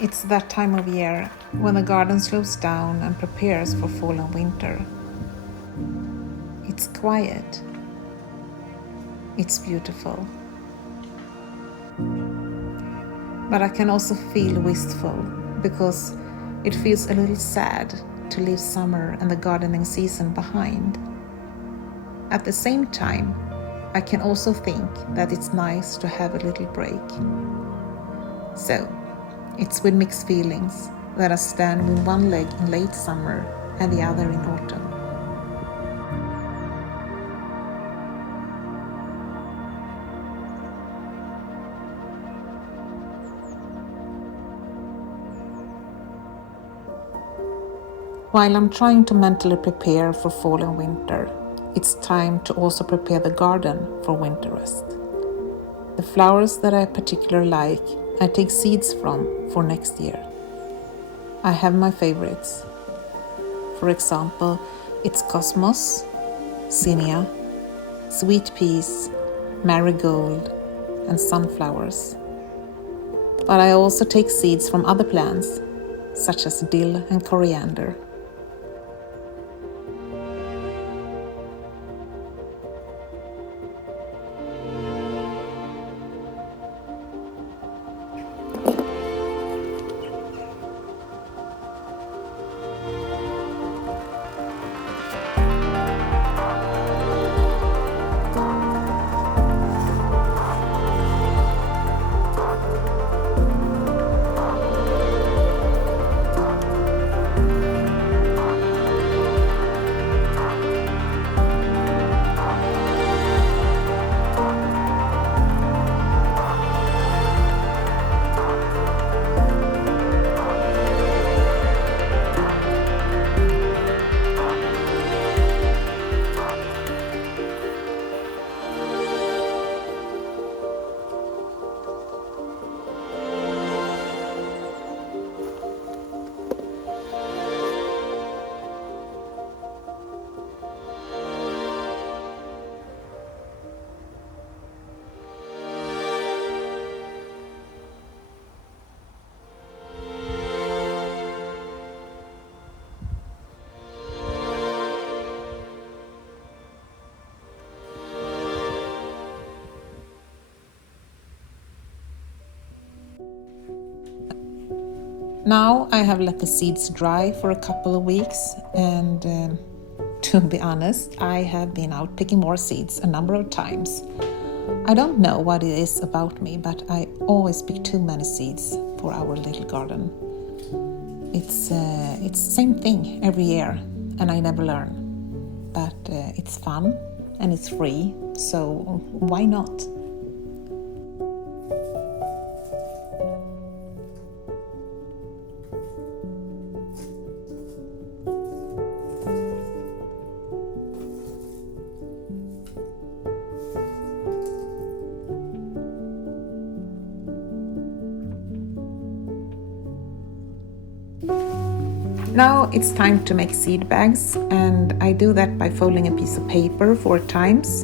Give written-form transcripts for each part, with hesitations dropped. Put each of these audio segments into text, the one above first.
It's that time of year when the garden slows down and prepares for fall and winter. It's quiet. It's beautiful. But I can also feel wistful because it feels a little sad to leave summer and the gardening season behind. At the same time, I can also think that it's nice to have a little break. So, it's with mixed feelings that I stand with one leg in late summer and the other in autumn. While I'm trying to mentally prepare for fall and winter, it's time to also prepare the garden for winter rest. The flowers that I particularly like, I take seeds from for next year. I have my favorites. For example, it's cosmos, zinnia, sweet peas, marigold, and sunflowers. But I also take seeds from other plants, such as dill and coriander. Now I have let the seeds dry for a couple of weeks, and to be honest, I have been out picking more seeds a number of times. I don't know what it is about me, but I always pick too many seeds for our little garden. It's the same thing every year, and I never learn. But it's fun and it's free, so why not? Now it's time to make seed bags, and I do that by folding a piece of paper 4 times.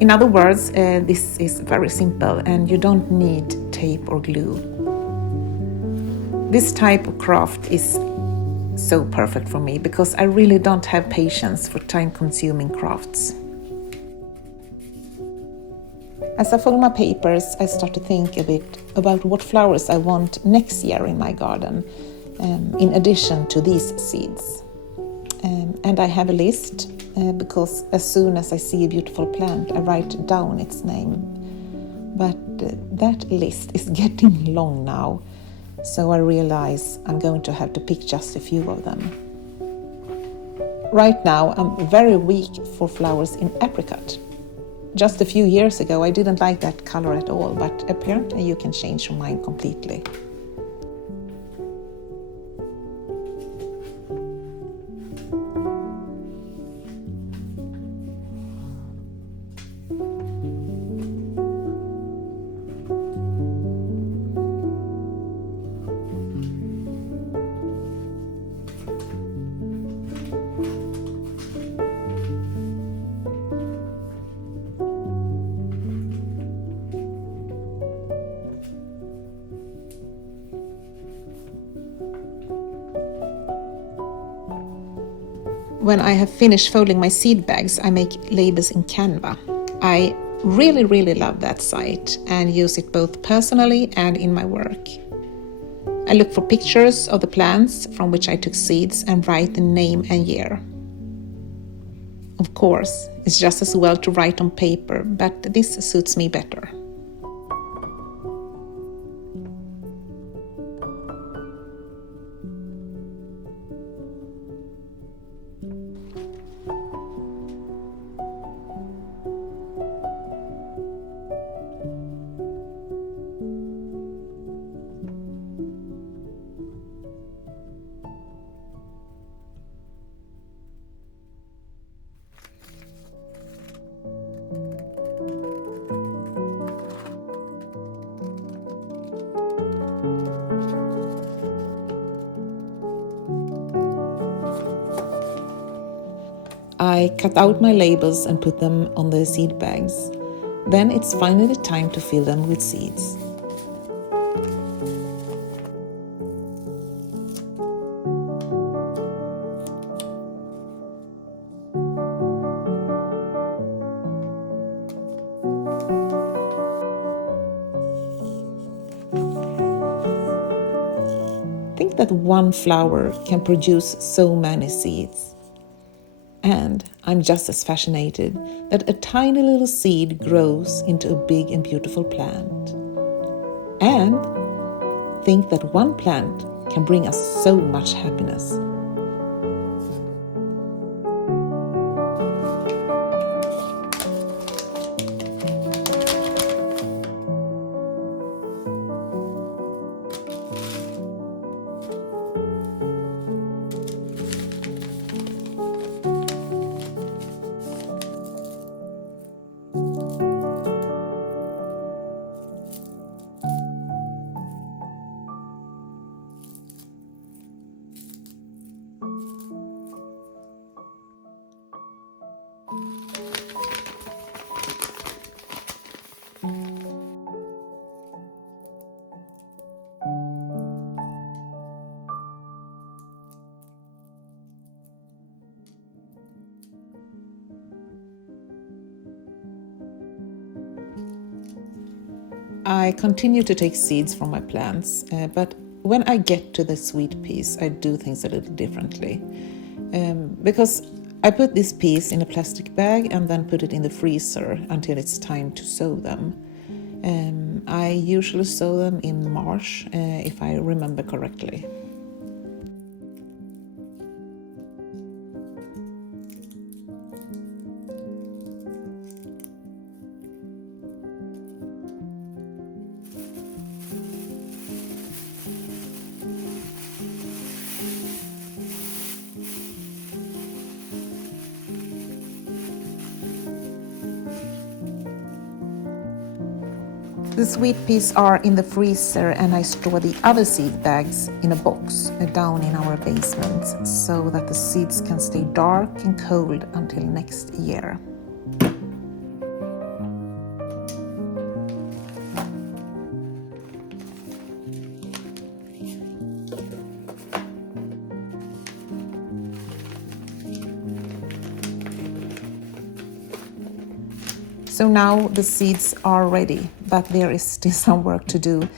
In other words, this is very simple and you don't need tape or glue. This type of craft is so perfect for me because I really don't have patience for time-consuming crafts. As I fold my papers, I start to think a bit about what flowers I want next year in my garden, in addition to these seeds. And I have a list because as soon as I see a beautiful plant, I write down its name. But that list is getting long now, so I realize I'm going to have to pick just a few of them. Right now, I'm very weak for flowers in apricot. Just a few years ago, I didn't like that color at all, but apparently you can change your mind completely. when I have finished folding my seed bags, I make labels in Canva. I really love that site and use it both personally and in my work. I look for pictures of the plants from which I took seeds and write the name and year. Of course, it's just as well to write on paper, but this suits me better. I cut out my labels and put them on the seed bags. Then it's finally time to fill them with seeds. Think that one flower can produce so many seeds. And I'm just as fascinated that a tiny little seed grows into a big and beautiful plant. And think that one plant can bring us so much happiness. I continue to take seeds from my plants, but when I get to the sweet peas, I do things a little differently. Because I put this piece in a plastic bag and then put it in the freezer until it's time to sow them. I usually sow them in March, if I remember correctly. The sweet peas are in the freezer and I store the other seed bags in a box down in our basement so that the seeds can stay dark and cold until next year. So now the seeds are ready, but there is still some work to do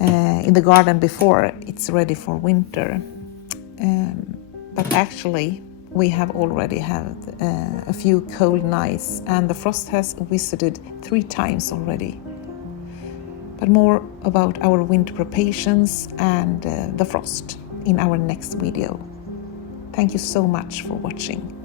in the garden before it's ready for winter. But actually, we have already had a few cold nights and the frost has visited 3 times already. But more about our winter preparations and the frost in our next video. Thank you so much for watching.